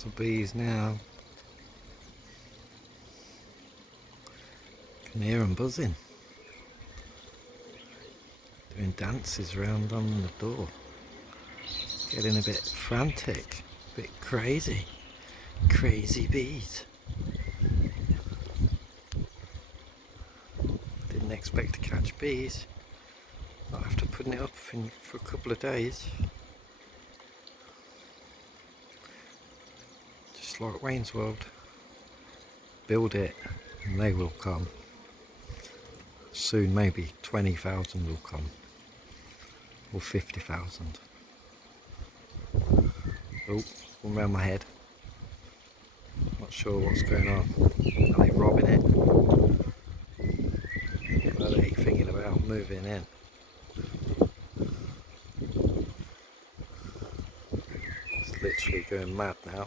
Lots of bees now. Can hear them buzzing. Doing dances around on the door. Getting a bit frantic, a bit crazy. Crazy bees. Didn't expect to catch bees. Not after putting it up for a couple of days. Just like Wayne's World. Build it and they will come. Soon maybe 20,000 will come. Or 50,000. Oh, one round my head. Not sure what's going on. Are they robbing it? What are they thinking about moving in? It's literally going mad now.